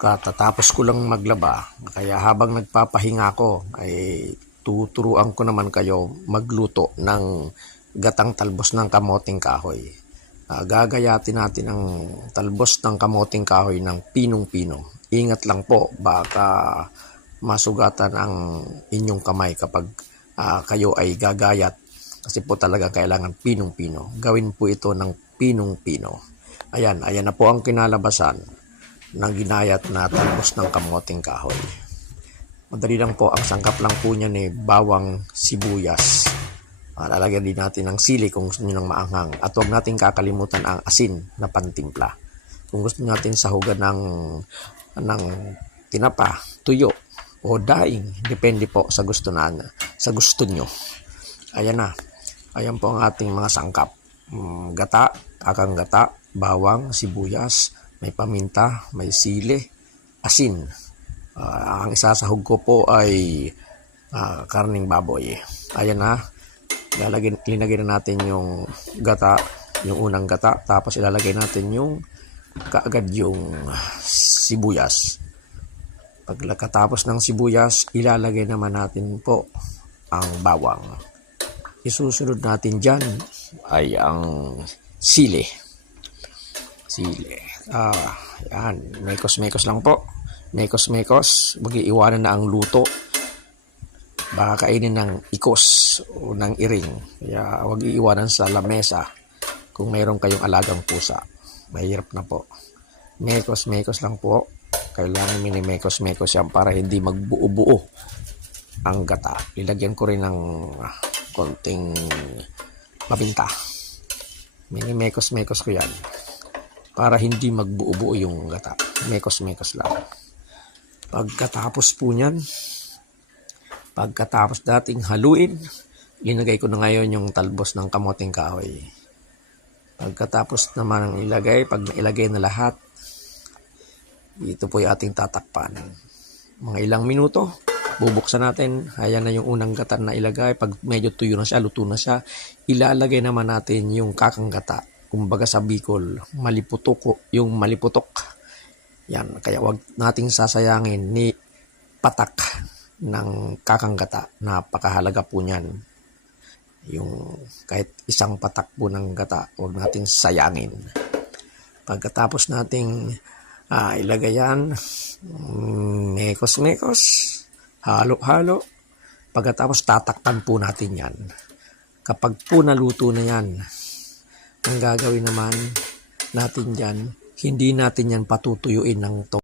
Katatapos ko lang maglaba, kaya habang nagpapahinga ko ay tuturuan ko naman kayo magluto ng gatang talbos ng kamoting kahoy. Gagayatin natin ang talbos ng kamoting kahoy ng pinong-pino. Ingat lang po, baka masugatan ang inyong kamay kapag kayo ay gagayat. Kasi po talaga kailangan pinong-pino. Gawin po ito ng pinong-pino. Ayan na po ang kinalabasan ng ginayat na talbos ng kamoting kahoy. Madali lang po, ang sangkap lang po niya ni bawang, sibuyas. Lalagyan din natin ng sili kung gusto niyo ng maanghang. At huwag natin kakalimutan ang asin na pantimpla. Kung gusto natin sahugan ng tinapa, tuyo, o daing, depende po sa gusto nyo. Ayan na. Ayan po ang ating mga sangkap. Gata, kakang gata, bawang, sibuyas, may paminta, may sili, asin. Ang isasahog ko po ay karning baboy. Ayan na. Linagay na natin yung gata, yung unang gata, tapos ilalagay natin yung kaagad yung sibuyas. Pagkatapos ng sibuyas, ilalagay naman natin po ang bawang. Isusunod natin dyan ay ang sili. Yan, mekos-mekos lang po. Mekos-mekos, mag-iiwanan na ang luto. Baka kainin ng ikos o ng iring. Kaya huwag iiwanan sa lamesa kung mayroon kayong alagang pusa. Mahirap na po. Mekos-mekos lang po. Kailangan mini-mekos-mekos yan para hindi magbuo-buo ang gata. Ilagyan ko rin ng konting paminta. Mini-mekos-mekos ko yan para hindi magbuo-buo yung gata. Mekos-mekos lang. Pagkatapos dating haluin, linagay ko na ngayon yung talbos ng kamoting kahoy. Pagkatapos naman pag nailagay na lahat, ito po yung ating tatakpan. Mga ilang minuto, bubuksan natin. Ayan na yung unang gata na ilagay. Pag medyo tuyo na siya, luto na siya, ilalagay naman natin yung kakang gata. Kumbaga sa Bicol, yung maliputok. Yan, kaya wag nating sasayangin ni patak ng kakang gata. Napakahalaga po niyan. Yung kahit isang patak po ng gata, wag nating sayangin. Pagkatapos nating ilagay yan, mekos-mekos, halo-halo. Pagkatapos tatakpan po natin yan. Kapag po naluto na yan, ang gagawin naman natin dyan, hindi natin yan patutuyuin ng